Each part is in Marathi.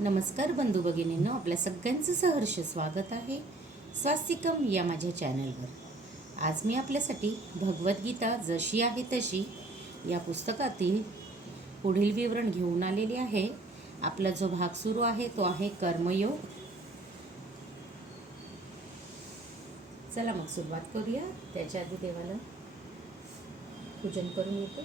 नमस्कार बंधू भगिनींनो, आपल्या सगळ्यांचं सहर्ष स्वागत आहे स्वास्तिकम या माझ्या चॅनलवर. आज मी आपल्यासाठी भगवद्गीता जशी आहे तशी या पुस्तकातील पुढील विवरण घेऊन आलेले आहे. आपला जो भाग सुरू आहे तो आहे कर्मयोग. चला मग सुरुवात करूया. त्याच्या आधी देवाला पूजन करून येतो.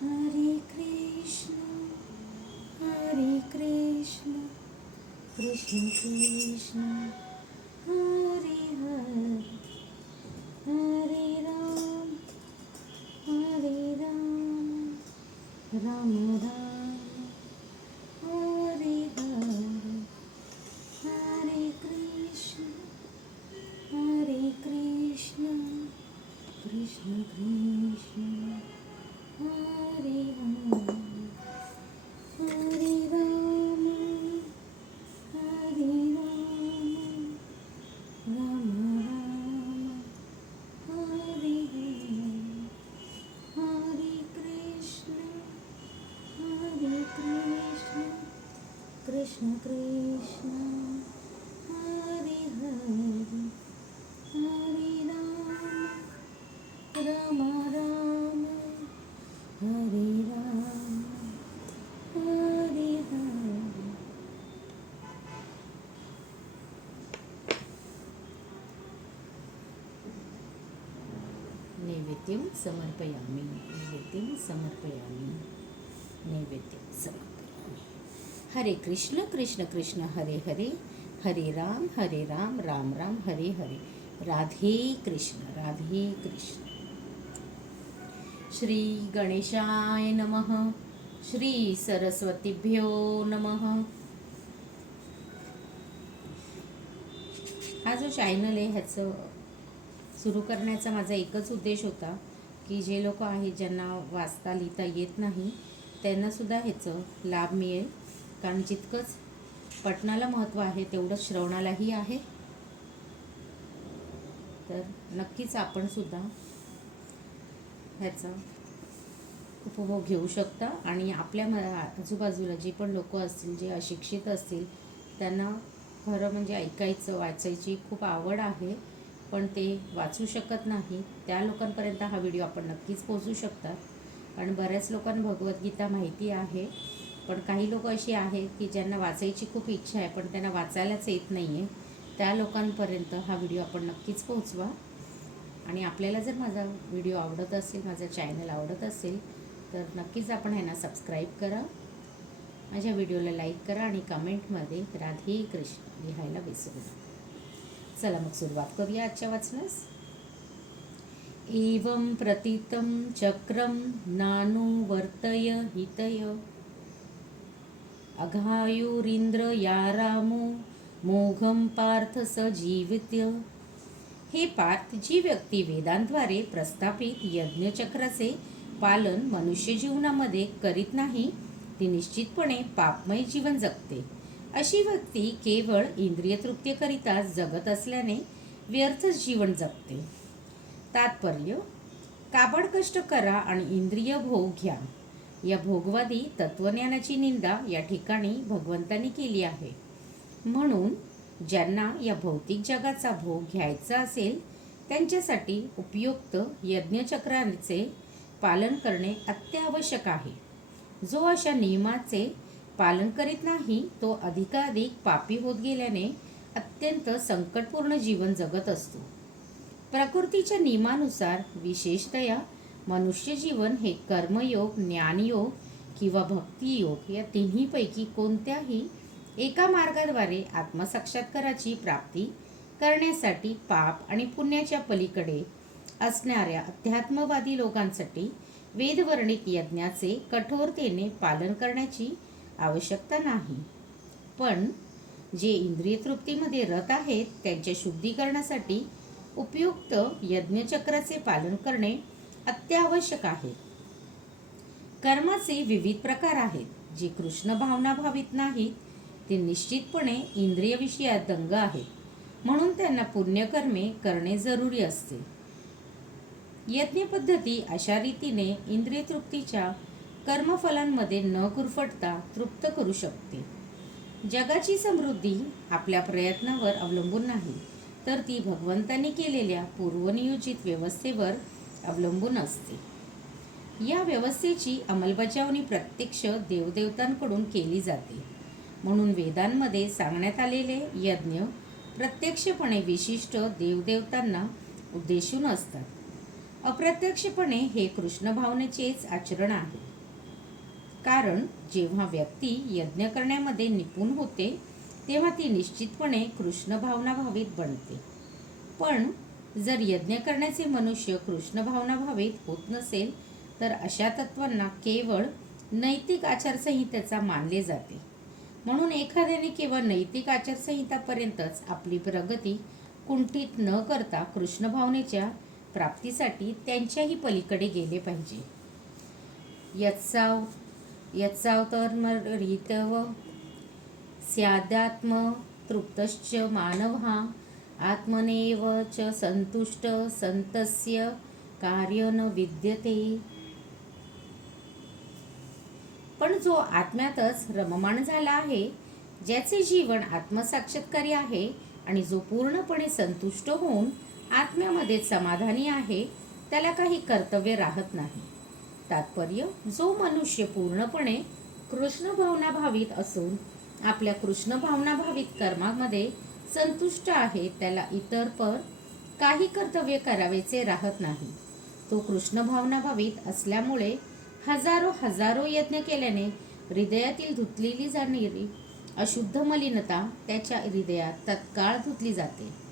हरे कृष्ण कृष्ण कृष्ण हरे हरे, हरे राम राम राम हरे हरे, हरे कृष्ण कृष्ण कृष्ण हरे हरे, हरे राम राम हरे हरे, हरे कृष्ण कृष्ण कृष्ण हरे हरे, हरे राम हरे राम हरे हरे. नैवेद्यं समर्पयामि, नैवेद्यं समर्पयामि, नैवेद्यं समर्पयामि. हरे कृष्ण कृष्ण कृष्ण हरे हरे, हरे राम राम राम हरे हरे. राधे कृष्ण राधे कृष्ण. श्री गणेशाय नमः, श्री सरस्वतीभ्यो नमः. हा जो चॅनल आहे ह्याचं सुरू करण्याचा माझा एकच उद्देश होता की जे लोक आहेत ज्यांना वाचता लिहिता येत नाही त्यांनासुद्धा ह्याचं लाभ मिळेल. कारण जितकंच पठणाला महत्त्व आहे तेवढंच श्रवणालाही आहे. तर नक्कीच आपणसुद्धा ह्याचा उपभोग घेऊ शकता. आणि आपल्या आजूबाजूला जे पण लोक असतील जे अशिक्षित असतील त्यांना खरं म्हणजे ऐकायचं वाचायची खूप आवड आहे पण ते वाचू शकत नाही, त्या लोकांपर्यंत हा व्हिडिओ आपण नक्कीच पोहोचू शकता. कारण बऱ्याच लोकांना भगवद्गीता माहिती आहे पण काही लोक अशी आहेत की ज्यांना वाचायची खूप इच्छा आहे पण त्यांना वाचायलाच येत नाही आहे. त्या लोकांपर्यंत हा व्हिडिओ आपण नक्कीच पोहोचवा. आणि आपल्याला जर माझा व्हिडिओ आवडत असेल, माझा चॅनल आवडत असेल तर नक्कीच आपण ह्यांना सबस्क्राईब करा, माझ्या व्हिडिओला लाईक करा आणि कमेंटमध्ये राधे कृष्ण लिहायला विसरू नका. चला मग सुरुवात करूया आजच्या वाचनास. एवं प्रतीतं चक्रं नानुवर्तय हितय अघायुरिंद्र या रामो मोघम पार्थ स जीवित्य. हे पार्थ, जी व्यक्ती वेदांद्वारे प्रस्थापित यज्ञचक्राचे पालन मनुष्य जीवनामध्ये करीत नाही ती निश्चितपणे पापमय जीवन जगते. अशी व्यक्ती केवळ इंद्रिय तृप्तीकरिता जगत असल्याने व्यर्थच जीवन जगते. तात्पर्य: काबड कष्ट करा आणि इंद्रिय भोग घ्या. या भोगवादी तत्वज्ञानाची निंदा या ठिकाणी भगवंतांनी केली आहे. म्हणून ज्यांना या भौतिक जगाचा भोग घ्यायचा असेल त्यांच्यासाठी उपयुक्त यज्ञचक्राचे पालन करणे अत्यावश्यक आहे. जो अशा नियमाचे पालन करीत नाही तो अधिकाधिक पापी होत गेल्याने अत्यंत संकटपूर्ण जीवन जगत असतो. प्रकृतीच्या नियमानुसार विशेषतया मनुष्य जीवन हे कर्मयोग, ज्ञानयोग किंवा भक्तियोग या तिन्हीपैकी कोणत्याही एका मार्गाद्वारे आत्मसाक्षात्काराची प्राप्ती करण्यासाठी पाप आणि पुण्याच्या पलीकडे असणाऱ्या अध्यात्मवादी लोकांसाठी वेदवर्णित यज्ञाचे कठोरतेने पालन करण्याची आवश्यकता नाही. पण जे इंद्रिय तृप्तीमध्ये रत आहेत त्यांच्या शुद्धीकरणासाठी उपयुक्त यज्ञचक्राचे पालन करणे अत्यावश्यक आहे. कर्माचे विविध प्रकार आहेत. जे कृष्ण भावना भावित नाहीत ते निश्चितपणे इंद्रिय विषयात दंग आहेत, म्हणून त्यांना पुण्यकर्मे करणे जरुरी असते. यज्ञ पद्धती अशा रीतीने इंद्रिय तृप्तीच्या कर्मफलांमध्ये न गुरफटता तृप्त करू शकते. जगाची समृद्धी आपल्या प्रयत्नावर अवलंबून नाही, तर ती भगवंतांनी केलेल्या पूर्वनियोजित व्यवस्थेवर अवलंबून असते. या व्यवस्थेची अंमलबजावणी प्रत्यक्ष देवदेवतांकडून केली जाते. म्हणून वेदांमध्ये सांगण्यात आलेले यज्ञ प्रत्यक्षपणे विशिष्ट देवदेवतांना उद्देशून असतात. अप्रत्यक्षपणे हे कृष्ण भावनेचेच आचरण आहे. कारण जेव्हा व्यक्ती यज्ञ करण्यामध्ये निपुण होते तेव्हा ती निश्चितपणे कृष्ण भावना भावित बनते. पण जर यज्ञ करण्याचे मनुष्य कृष्ण भावना भावित होत नसेल तर अशा तत्वांना केवळ नैतिक आचारसंहितेचा मानले जाते. म्हणून एखाद्याने केवळ नैतिक आचारसंहितापर्यंतच आपली प्रगती कुंठित न करता कृष्ण भावनेच्या प्राप्तीसाठी त्यांच्याही पलीकडे गेले पाहिजे. यत्सावतर्मरितव स्यादात्म तृप्तश्च मानवः आत्मनेव च संतुष्ट संतस्य कार्य न विद्यते. पण जो आत्म्यातच रममाण झाला आहे, ज्याचे जीवन आत्मसाक्षात्कारी आहे आणि जो पूर्णपणे संतुष्ट होऊन आत्म्यामध्ये समाधानी आहे, त्याला काही कर्तव्य राहत नाही. तात्पर्य, जो मनुष्य पूर्णपणे कृष्ण भावना भावित असून आपल्या कृष्ण भावना भावित कर्मामध्ये संतुष्ट आहे, त्याला इतर पर काही कर्तव्य करावेचे राहत नाही. तो कृष्ण भावना भावित असल्यामुळे हजारो यज्ञ केल्याने हृदयातील धुतलेली जाणारी अशुद्ध मलिनता त्याच्या हृदयात तत्काळ धुतली जाते.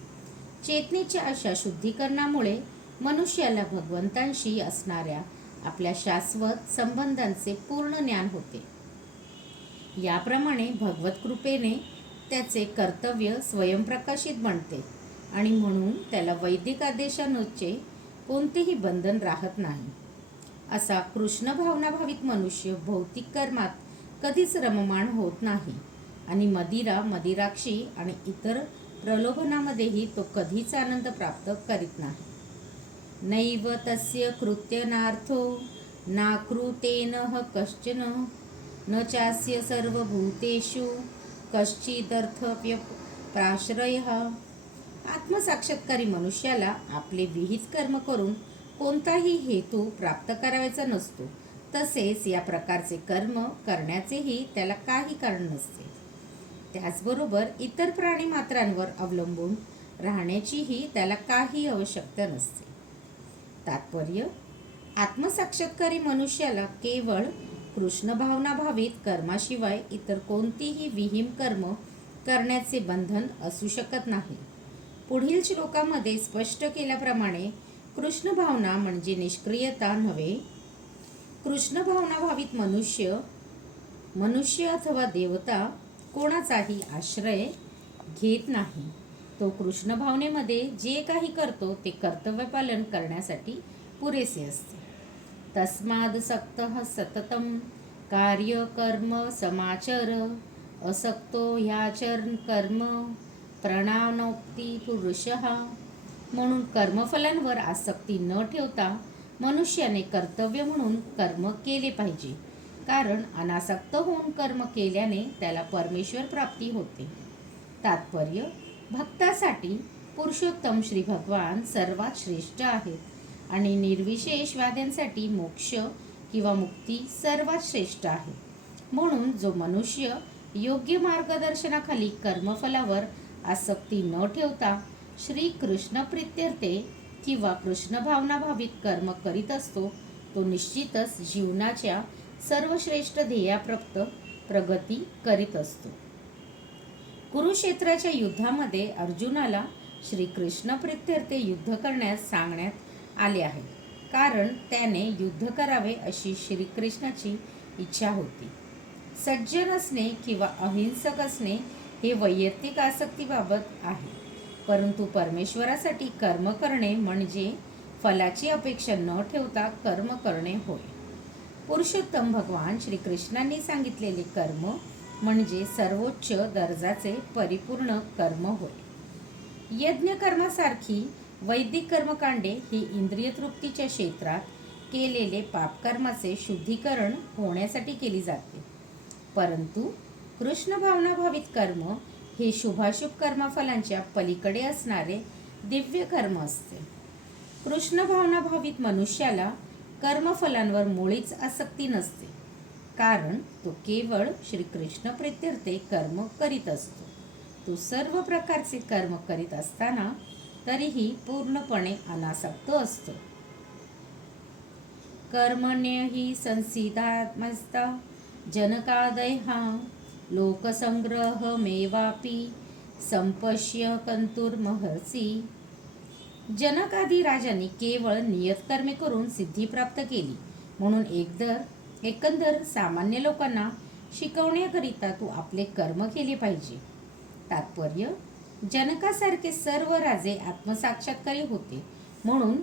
चेतनेच्या अशा शुद्धीकरणामुळे मनुष्याला भगवंतांशी असणाऱ्या आपल्या शाश्वत संबंधांचे पूर्ण ज्ञान होते. याप्रमाणे भगवत कृपेने त्याचे कर्तव्य स्वयंप्रकाशित बनते आणि म्हणून त्याला वैदिक आदेशानुचे कोणतेही बंधन राहत नाही. असा कृष्ण भावना भावित मनुष्य भौतिक कर्मात कधीच रममाण होत नाही आणि मदिराक्षी आणि इतर प्रलोभनामध्येही तो कधीच आनंद प्राप्त करीत नाही. नैव तस्य कृत्यनार्थो नाकृतेनः कश्चन न चास्य सर्वभूतेषु कश्चिदर्थव्यप्राश्रयः. आत्मसाक्षात्कारी मनुष्याला आपले विहित कर्म करून कोणताही हेतू प्राप्त करायचा नसतो. तसेच या प्रकारचे कर्म करण्याचेही त्याला काही कारण नसते. त्याचबरोबर इतर प्राणीमात्रांवर अवलंबून राहण्याचीही त्याला काही आवश्यकता नसते. तात्पर्य, आत्मसाक्षात्कारी मनुष्याला केवळ कृष्ण भावना भावित कर्माशिवाय इतर कोणतीही विहीन कर्म करण्याचे बंधन असू शकत नाही. पुढील श्लोकामध्ये स्पष्ट केल्याप्रमाणे कृष्ण भावना म्हणजे निष्क्रियता नव्हे. कृष्ण भावना भावित मनुष्य अथवा देवता कोणाचाही आश्रय घेत नाही. तो कृष्ण भावनेमध्ये जे काही करतो ते कर्तव्य पालन करण्यासाठी पुरेसे असते. तस्मादसक्तः सततं कार्य कर्म समाचर असक्तो ह्याचरण कर्म प्रणानोक्ती पुरुषः. म्हणून कर्मफलांवर आसक्ती न ठेवता मनुष्याने कर्तव्य म्हणून कर्म केले पाहिजे. कारण अनासक्त होऊन कर्म केल्याने त्याला परमेश्वर प्राप्ती होते. तात्पर्य, भक्तासाठी पुरुषोत्तम श्री भगवान सर्वात श्रेष्ठ आहेत आणि निर्विशेषवाद्यांसाठी मोक्ष किंवा मुक्ती सर्वात श्रेष्ठ आहे. म्हणून जो मनुष्य योग्य मार्गदर्शनाखाली कर्मफलावर आसक्ती न ठेवता श्री कृष्ण प्रीत्यर्थे किंवा कृष्ण भावना भावित कर्म करीत असतो, तो निश्चितच जीवनाच्या सर्वश्रेष्ठ ध्येयाप्रप्त प्रगती करीत असतो. कुरुक्षेत्राच्या युद्धामध्ये अर्जुनाला श्रीकृष्ण प्रीत्यर्थे युद्ध करण्यास सांगण्यात आले आहे. कारण त्याने युद्ध करावे अशी श्रीकृष्णाची इच्छा होती. सज्जन असणे किंवा अहिंसक असणे हे वैयक्तिक आसक्तीबाबत आहे. परंतु परमेश्वरासाठी कर्म करणे म्हणजे फलाची अपेक्षा न ठेवता कर्म करणे होय. पुरुषोत्तम भगवान श्रीकृष्णांनी सांगितलेले कर्म म्हणजे सर्वोच्च दर्जाचे परिपूर्ण कर्म होय. यज्ञ कर्मासारखी वैदिक कर्मकांडे ही इंद्रिय तृप्तीच्या क्षेत्रात केलेले पापकर्माचे शुद्धीकरण होण्यासाठी केली जाते. परंतु कृष्ण भावनाभावित कर्म हे शुभाशुभ कर्मफलांच्या पलीकडे असणारे दिव्य कर्म असते. कृष्ण भावनाभावित मनुष्याला कर्मफलांवर मुळीच आसक्ती नसते, कारण तो केवळ श्रीकृष्ण प्रीत्यर्थे कर्म करीत असतो. तो सर्व प्रकारचे कर्म करीत असताना तरीही पूर्णपणे अनासक्त असतो. कर्मण्यहि संसिद्धात्मस्ता जनकादयः लोकसंग्रहमेवापि संपश्य कंतुर्महर्षी. जनकादी राजांनी केवळ नियतकर्मे करून सिद्धी प्राप्त केली, म्हणून एकंदर सामान्य लोकांना शिकवण्याकरिता तू आपले कर्म केले पाहिजे. तात्पर्य: जनकासारखे सर्व राजे आत्मसाक्षात्कारी होते, म्हणून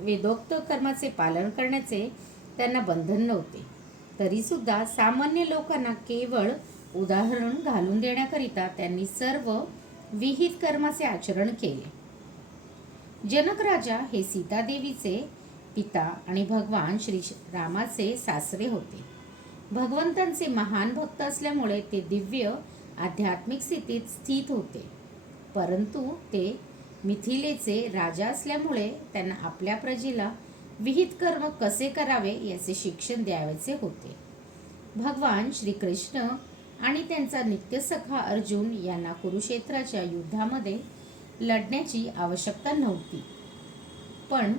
वेदोक्त कर्माचे पालन करण्याचे त्यांना बंधन नव्हते. तरीसुद्धा सामान्य लोकांना केवळ उदाहरण घालून देण्याकरिता त्यांनी सर्व विहित कर्माचे आचरण केले. जनक राजा हे सीतादेवीचे पिता आणि भगवान श्री रामाचे सासरे होते. भगवंतांचे महान भक्त असल्यामुळे ते दिव्य आध्यात्मिक स्थितीत स्थित होते. परंतु ते मिथिलेचे राजा असल्यामुळे त्यांना आपल्या प्रजेला विहित कर्म कसे करावे याचे शिक्षण द्यावयाचे होते. भगवान श्रीकृष्ण आणि त्यांचा नित्यसखा अर्जुन यांना कुरुक्षेत्राच्या युद्धामध्ये लढण्याची आवश्यकता नव्हती, पण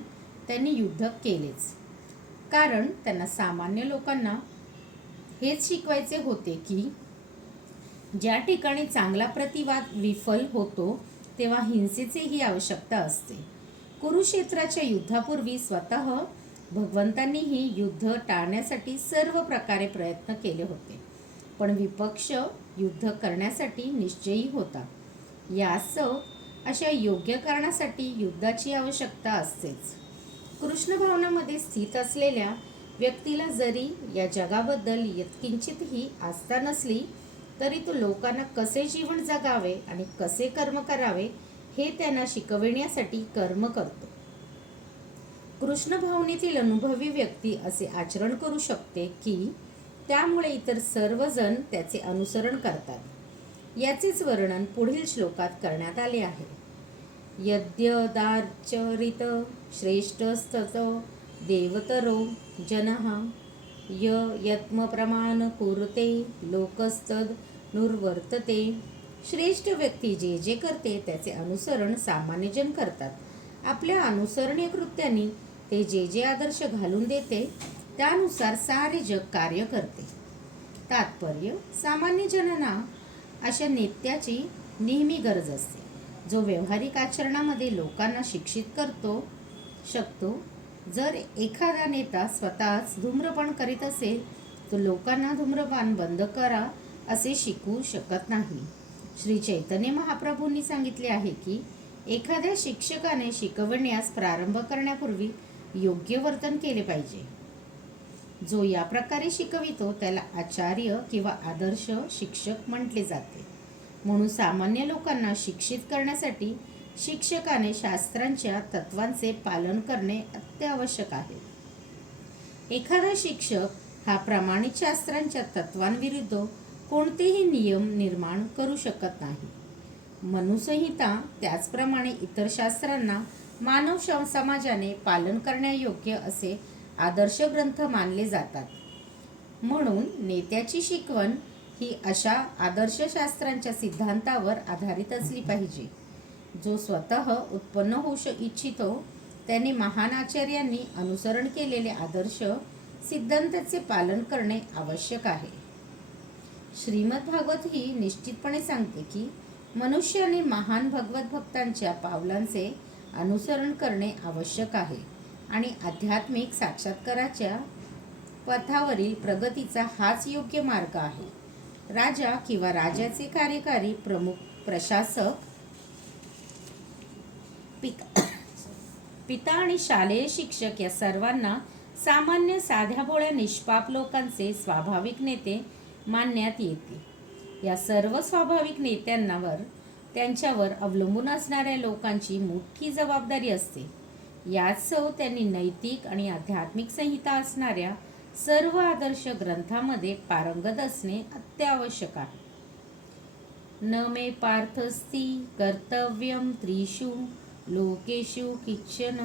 त्यांनी युद्ध केलेच, कारण त्यांना सामान्य लोकांना हेच शिकवायचे होते की ज्या ठिकाणी चांगला प्रतिवाद विफल होतो तेव्हा हिंसेचीही आवश्यकता असते. कुरुक्षेत्राच्या युद्धापूर्वी स्वतः भगवंतांनीही युद्ध टाळण्यासाठी सर्व प्रकारे प्रयत्न केले होते, पण विपक्ष युद्ध करण्यासाठी निश्चयी होता. यास्तव अशा योग्य कारणासाठी युद्धाची आवश्यकता असतेच. कृष्ण भावनामध्ये स्थित असलेल्या व्यक्तीला जरी या जगाबद्दल यत्किंचितही आस्था नसली तरी तो लोकांना कसे जीवन जगावे आणि कसे कर्म करावे हे त्यांना शिकविण्यासाठी कर्म करतो. कृष्ण भावनेतील अनुभवी व्यक्ती असे आचरण करू शकते की त्यामुळे इतर सर्वजण त्याचे अनुसरण करतात. याचेच वर्णन पुढील श्लोकात करण्यात आले आहे. यद्यदाचरित श्रेष्ठस्तत देवतरो जनः यत्मप्रमाण कुरुते लोकस्तद नुर्वर्तते. श्रेष्ठ व्यक्ती जे जे करते त्याचे अनुसरण सामान्यजन करतात. आपल्या अनुसरणीय कृत्यांनी ते जे जे आदर्श घालून देते त्यानुसार सारे जग कार्य करते. तात्पर्य: सामान्य जनांना अशा नेत्याची नेहमी गरज असते, जो व्यावहारिक आचरणामध्ये लोकांना शिक्षित शकतो. जर एखादा नेता स्वतःच धूम्रपान करीत असेल तर लोकांना धूम्रपान बंद करा असे शिकवू शकत नाही. श्री चैतन्य महाप्रभूंनी सांगितले आहे की एखाद्या शिक्षकाने शिकवण्यास प्रारंभ करण्यापूर्वी योग्य वर्तन केले पाहिजे. जो या प्रकारे शिकवितो त्याला आचार्य किंवा आदर्श शिक्षक म्हटले जाते. म्हणून सामान्य लोकांना शिक्षित करण्यासाठी शिक्षकाने शास्त्रांच्या तत्वांचे पालन करणे अत्यावश्यक आहे. एखादा शिक्षक हा प्रमाणित शास्त्रांच्या तत्वांविरुद्ध कोणतेही नियम निर्माण करू शकत नाही. मनुसंहिता त्याचप्रमाणे इतर शास्त्रांना मानव समाजाने पालन करण्यायोग्य असे आदर्श ग्रंथ मानले जातात. म्हणून नेत्याची शिकवण ही अशा आदर्श शास्त्रांच्या सिद्धांतावर आधारित असली पाहिजे. जो स्वतः उत्पन्न होऊ इच्छितो त्याने महान आचार्यांनी अनुसरण केलेले आदर्श सिद्धांताचे पालन करणे आवश्यक आहे. श्रीमद भागवत ही निश्चितपणे सांगते की मनुष्याने महान भगवत भक्तांच्या पावलांचे अनुसरण करणे आवश्यक आहे आणि आध्यात्मिक साक्षात्काराच्या पथावरील प्रगतीचा हाच योग्य मार्ग आहे. राजा किंवा राजाचे कार्यकारी प्रमुख, प्रशासक, पिता आणि शालेय शिक्षक या सर्वांना सामान्य साध्या भोळ्या निष्पाप लोकांचे स्वाभाविक नेते मानण्यात येते. या सर्व स्वाभाविक नेत्यांवर त्यांच्यावर अवलंबून असणाऱ्या लोकांची मोठी जबाबदारी असते. याचसह त्यांनी नैतिक आणि आध्यात्मिक संहिता असणाऱ्या सर्व आदर्श ग्रंथांमध्ये पारंगत असणे अत्यावश्यक आहे. न मे पार्थस्ति कर्तव्यं त्रिषु लोकेषु किंचन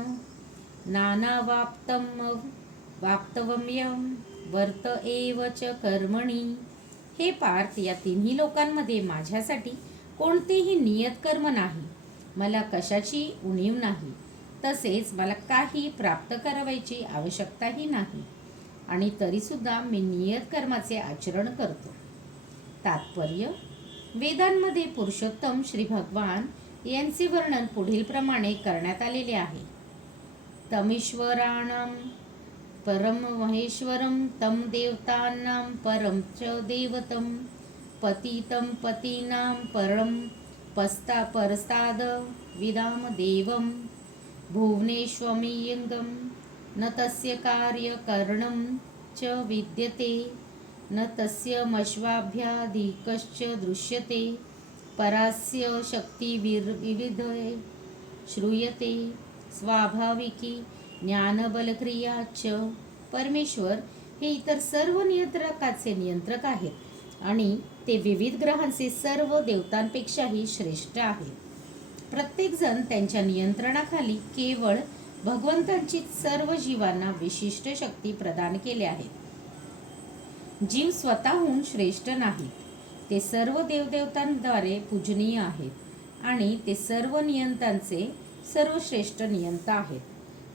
वाप्तव्यं वर्त एव च कर्मणि. हे पार्थ, या तिन्ही लोकांमध्ये माझ्यासाठी कोणतेही नियत कर्म नाही. मला कशाची उणीव नाही. तसेच मला काही प्राप्त करावयाची आवश्यकताही नाही. आणि तरीसुद्धा मी नियत कर्माचे आचरण करतो. तात्पर्य: वेदांमध्ये पुरुषोत्तम श्री भगवान यांचे वर्णन पुढील प्रमाणे करण्यात आलेले आहे. तमीश्वराणां परम महेश्वरं तं देवतानां परं च दैवतं पतितं पतीनां परं परस्ताद विदाम देवं भुवनेष्वमियंगं न तस्य कार्यकरणं च विद्यते न तस्यमश्वाभ्याधिकश्च दृश्यते परास्य शक्तिविविधे श्रूयते स्वाभाविकी ज्ञानबलक्रिया च. परमेश्वर हे इतर सर्व नियंत्रकाचे नियंत्रक आहेत आणि ते विविध ग्रहांचे सर्व देवतांपेक्षाही श्रेष्ठ आहे. प्रत्येकजण त्यांच्या नियंत्रणाखाली केवळ भगवंतांची सर्व जीवांना विशिष्ट शक्ती प्रदान केल्या आहेत. जीव स्वतःहून श्रेष्ठ नाहीत. ते सर्व देवदेवतांद्वारे पूजनीय आहेत आणि ते सर्व नियंत्यांचे सर्वश्रेष्ठ नियंता आहेत.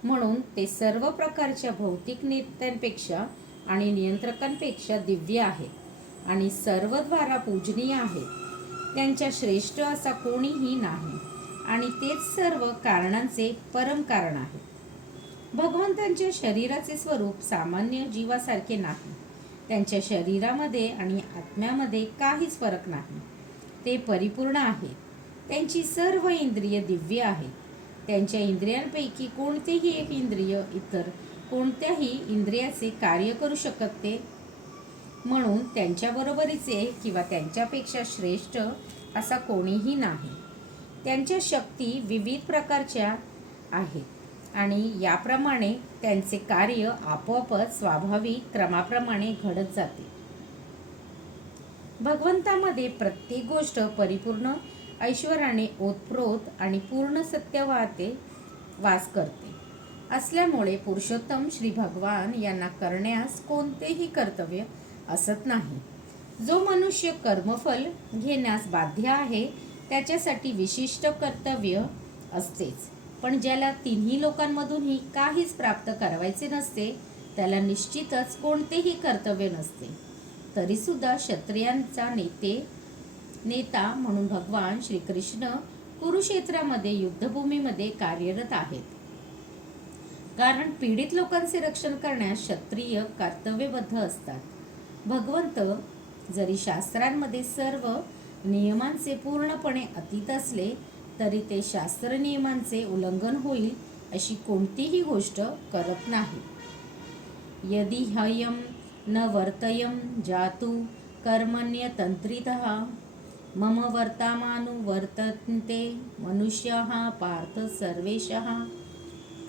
म्हणून ते सर्व प्रकारच्या भौतिक नेत्यांपेक्षा आणि नियंत्रकांपेक्षा दिव्य आहेत आणि सर्वद्वारा पूजनीय आहेत. त्यांच्या श्रेष्ठ असा कोणीही नाही आणि तेच सर्व कारणांचे परम कारण आहे. भगवंतांच्या शरीराचे स्वरूप सामान्य जीवासारखे नाही. त्यांच्या शरीरामध्ये आणि आत्म्यामध्ये काहीच फरक नाही. ते परिपूर्ण आहेत. त्यांची सर्व इंद्रिय दिव्य आहेत. त्यांच्या इंद्रियांपैकी कोणतेही एक इंद्रिय इतर कोणत्याही इंद्रियाचे कार्य करू शकते. म्हणून त्यांच्याबरोबरीचे किंवा त्यांच्यापेक्षा श्रेष्ठ असा कोणीही नाही. त्यांच्या शक्ती विविध प्रकारच्या आहेत आणि याप्रमाणे त्यांचे कार्य आपोआपच स्वाभाविक क्रमाप्रमाणे घडत जाते. भगवंतामध्ये प्रत्येक गोष्ट परिपूर्ण ऐश्वर्याने ओतप्रोत आणि पूर्ण सत्यवाते वास करते असल्यामुळे पुरुषोत्तम श्री भगवान यांना करण्यास कोणतेही कर्तव्य असत नाही. जो मनुष्य कर्मफल घेण्यास बाध्य आहे त्याच्यासाठी विशिष्ट कर्तव्य असतेच. पण ज्याला तिन्ही लोकांमधूनही काहीच प्राप्त करायचे नसते त्याला निश्चितच कोणतेही कर्तव्य नसते. तरीसुद्धा क्षत्रियांचा नेता म्हणून भगवान श्रीकृष्ण कुरुक्षेत्रामध्ये युद्धभूमीमध्ये कार्यरत आहेत. कारण पीडित लोकांचे रक्षण करण्यास क्षत्रिय कर्तव्यबद्ध असतात. भगवंत जरी शास्त्रांमध्ये सर्व नियमांचे पूर्णपणे अतीत असले तरी ते शास्त्र नियमांचे उल्लंघन होईल अशी कोणतीही गोष्ट करत नाही. यदि ह्ययं न वर्तयं जातु कर्मण्यतंत्रितः मम वर्तमानुवर्तन्ते मनुष्याः पार्थ सर्वेशः.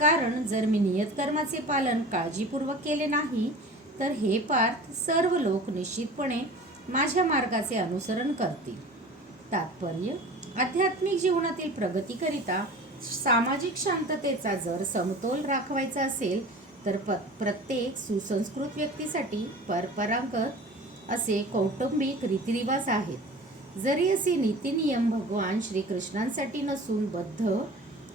कारण जर मी नियतकर्माचे पालन काळजीपूर्वक केले नाही तर हे पार्थ सर्व लोक निश्चितपणे माझ्या मार्गाचे अनुसरण करतील. तात्पर्य: आध्यात्मिक जीवनातील प्रगतीकरिता सामाजिक शांततेचा जर समतोल राखवायचा असेल तर प्रत्येक सुसंस्कृत व्यक्तीसाठी परंपरागत असे कौटुंबिक रीतिरिवाज आहेत. जरी असे नीतिनियम भगवान श्रीकृष्णांसाठी नसून बद्ध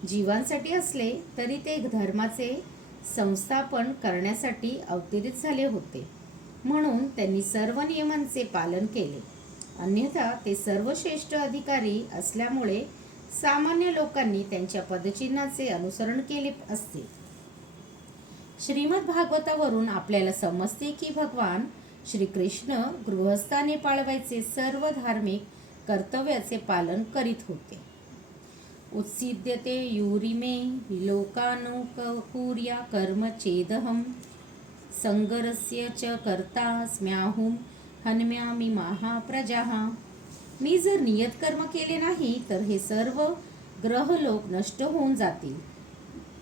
जीवांसाठी असले तरी ते धर्माचे संस्थापन करण्यासाठी अवतरित झाले होते. म्हणून त्यांनी सर्व नियमांचे पालन केले. अन्यथा ते सर्वश्रेष्ठ अधिकारी असल्यामुळे सामान्य लोकांनी त्यांच्या पदचिन्हाचे अनुसरण केले असते. श्रीमद भागवतावरून आपल्याला समजते की भगवान श्रीकृष्ण गृहस्थाने पाळवायचे सर्व धार्मिक कर्तव्याचे पालन करीत होते. उत्सिद्यते युरिमे लोकानुकुर्या कर्म चेदहम संगरस्य च कर्ता स्म्याहुम हन्म्यामि महाप्रजाः. मी जर नियत कर्म केले नाही तर हे सर्व ग्रहलोक नष्ट होऊन जातील.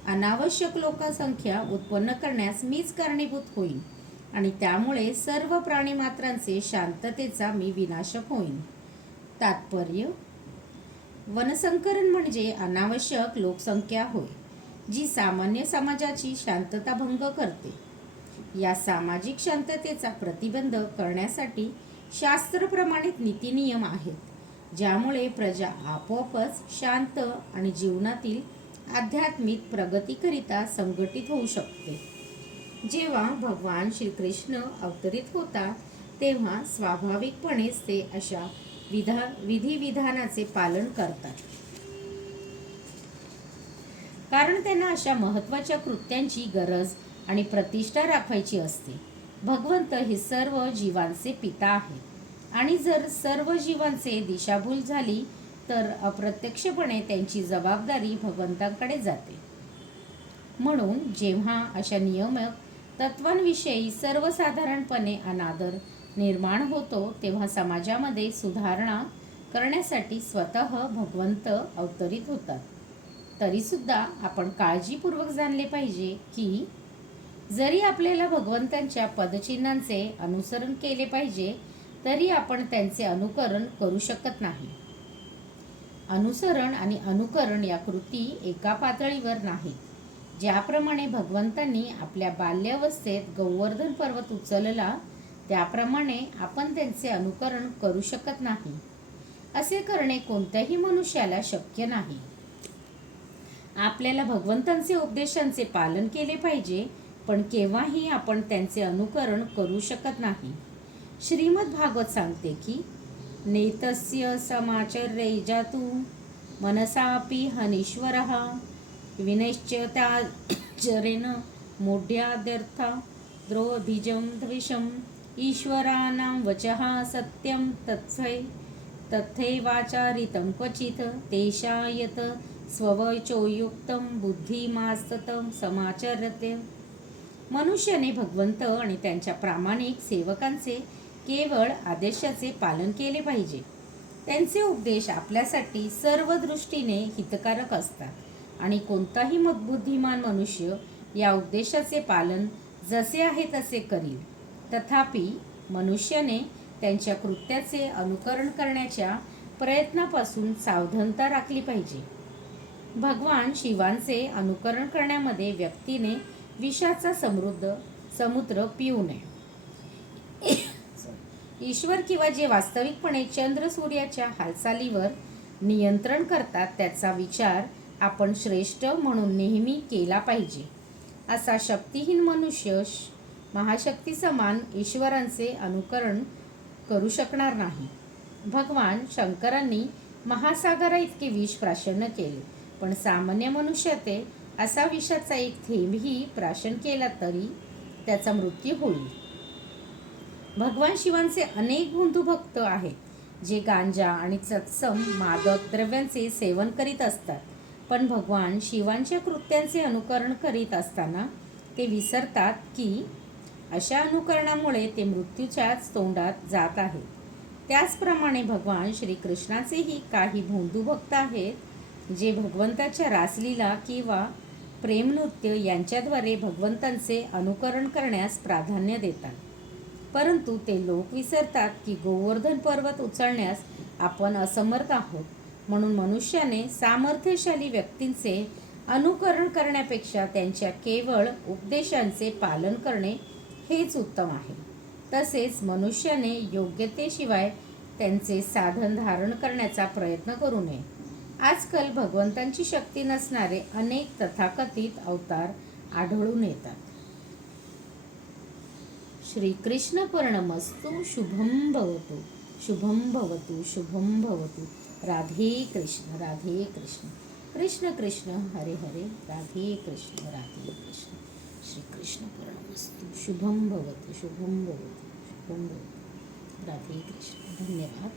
अनावश्यक लोकसंख्या उत्पन्न करण्यास मीच कारणीभूत होईन आणि त्यामुळे सर्व प्राणीमात्रांचे शांततेचा मी विनाशक होईन. तात्पर्य: वनसंकरण म्हणजे अनावश्यक लोकसंख्या होय, जी सामान्य समाजाची शांतता भंग करते. या सामाजिक शांततेचा प्रतिबंध करण्यासाठी शास्त्रप्रमाणित नीतिनियम आहेत, ज्यामुळे प्रजा आपोआपच शांत आणि जीवनातील आध्यात्मिक प्रगतीकरिता संघटित होऊ शकते. जेव्हा भगवान श्रीकृष्ण अवतरित होतात तेव्हा स्वाभाविकपणेच ते अशा विधिविधानाचे पालन करतात, कारण त्यांना अशा महत्त्वाच्या कृत्यांची गरज आणि प्रतिष्ठा राखायची असते. भगवंत हे सर्व जीवांचे पिता आहेत आणि जर सर्व जीवांचे दिशाभूल झाली तर अप्रत्यक्षपणे त्यांची जबाबदारी भगवंतांकडे जाते. म्हणून जेव्हा अशा नियामक तत्वांविषयी सर्वसाधारणपणे अनादर निर्माण होतो तेव्हा समाजामध्ये सुधारणा करण्यासाठी स्वतः भगवंत अवतरित होतात. तरीसुद्धा आपण काळजीपूर्वक जाणले पाहिजे की जरी आपल्याला भगवंतांच्या पदचिन्हांचे अनुसरण केले पाहिजे तरी आपण त्यांचे अनुकरण करू शकत नाही. अनुसरण आणि अनुकरण या कृती एका पातळीवर नाहीत. ज्याप्रमाणे भगवंतांनी आपल्या बाल्यावस्थेत गोवर्धन पर्वत उचलला त्याप्रमाणे आपण त्यांचे अनुकरण करू शकत नाही. असे करणे कोणत्याही मनुष्याला शक्य नाही. आपल्याला भगवंतांचे उपदेशांचे पालन केले पाहिजे, पण केव्हाही आपण त्यांचे अनुकरण करू शकत नाही. श्रीमद भागवत सांगते की नेतस्य समाचर्ये जातु मनसापि हनीश्वरः विनश्चित्याचरेण मूढ्याद्यर्था द्रोधिजं द्विषम् ईश्वराणां वचः सत्यं तथैवाचारितं क्वचित् तेषायत स्ववचोयुक्तं बुद्धिमास्ततं समाचरते. मनुष्याने भगवंत आणि त्यांच्या प्रामाणिक सेवकांचे केवळ आदेशाचे पालन केले पाहिजे. त्यांचे उपदेश आपल्यासाठी सर्व दृष्टीने हितकारक असतात आणि कोणताही बुद्धिमान मनुष्य या उपदेशाचे पालन जसे आहे तसे करील. तथापि मनुष्याने त्यांच्या कृत्याचे अनुकरण करण्याच्या प्रयत्नापासून सावधानता राखली पाहिजे. भगवान शिवांचे अनुकरण करण्यामध्ये व्यक्तीने विषाचा समुद्र पिऊ नये. ईश्वर किंवा जे वास्तविकपणे चंद्र सूर्याच्या हालचालीवर नियंत्रण करतात त्याचा विचार आपण श्रेष्ठ म्हणून नेहमी केला पाहिजे. असा शक्तिहीन मनुष्य महाशक्ती समान ईश्वरांचे अनुकरण करू शकणार नाही. भगवान शंकरांनी महासागरा इतके विष प्राशन केले, पण सामान्य मनुष्याने असा विषाचा एक थेंबही प्राशन केला तरी त्याचा मृत्यू होईल. भगवान शिवांचे अनेक बंधू भक्त आहेत जे गांजा आणि तत्सम मादक द्रव्यांचे सेवन करीत असतात, पण भगवान शिवांच्या कृत्यांचे अनुकरण करीत असताना ते विसरतात की अशा अनुकरणामुळे ते मृत्यूच्याच तोंडात जात आहेत. त्याचप्रमाणे भगवान श्रीकृष्णाचेही काही बंधू भक्त आहेत जे भगवंताच्या रासलीला किंवा प्रेमनृत्य यांच्याद्वारे भगवंतांचे अनुकरण करण्यास प्राधान्य देतात. परंतु ते लोक विसरतात की गोवर्धन पर्वत उचलण्यास आपण असमर्थ आहोत. म्हणून मनुष्याने सामर्थ्यशाली व्यक्तींचे अनुकरण करण्यापेक्षा त्यांच्या केवळ उपदेशांचे पालन करणे हेच उत्तम आहे. तसेच मनुष्याने योग्यतेशिवाय त्यांचे साधन धारण करण्याचा प्रयत्न करू नये. आजकाल भगवंतांची शक्ती नसणारे अनेक तथाकथित अवतार आढळून येतात. श्रीकृष्ण पूर्णमस्तु. शुभम भवतु, शुभम भवतु, शुभम भवतु. राधे कृष्ण, राधे कृष्ण, कृष्ण कृष्ण हरे हरे, राधे कृष्ण, राधे कृष्ण. श्रीकृष्ण पूर्णमस्तु. शुभम भवतु, शुभम भवतु, शुभम भवतु. राधे कृष्ण. धन्यवाद.